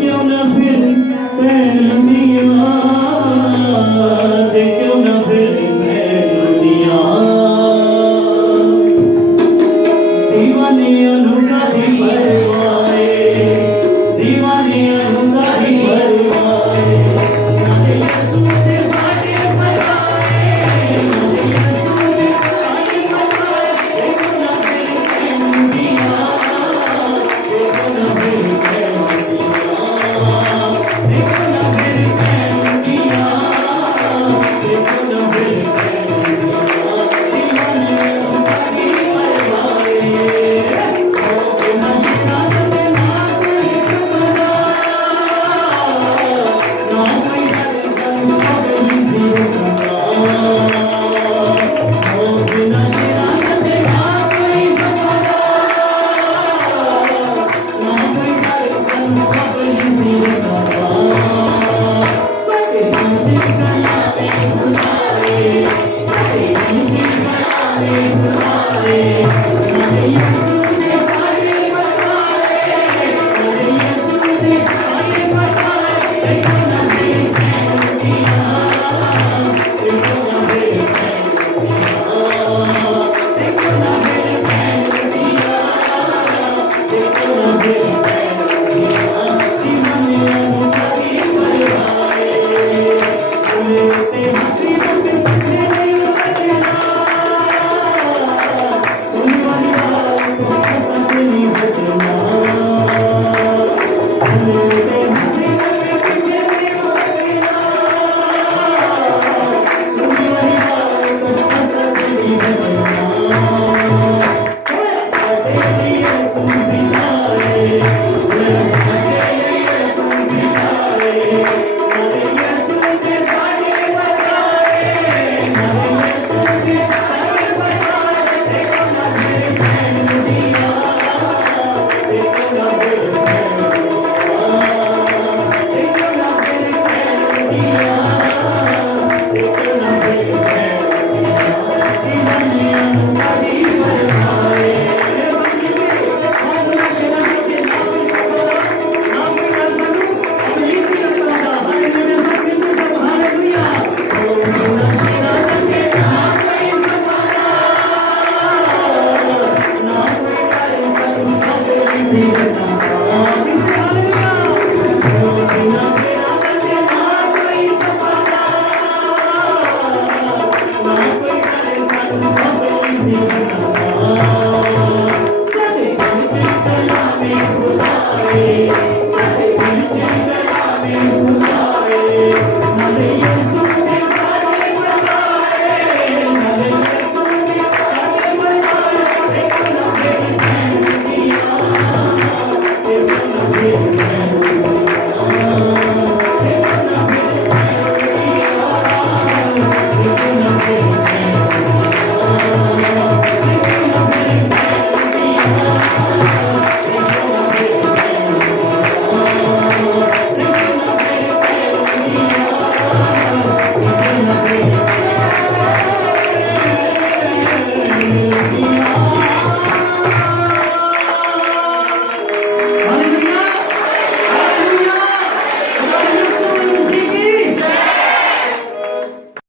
क्यों ना फिर पहलुनिया क्यों ना फिर पहलुनिया दीवाने अनुका ही परवाए दीवाने अनुका ही परवाए नाले यसू दे साडे परवाए नाले यसू दे साडे परवाए क्यों ना फिर पहलुनिया क्यों ना फिर पहलुनिया क्यों ना फिर पहलुनिया क्यों ना फिर पहलुनिया दीवाने अनुका ही परवाए See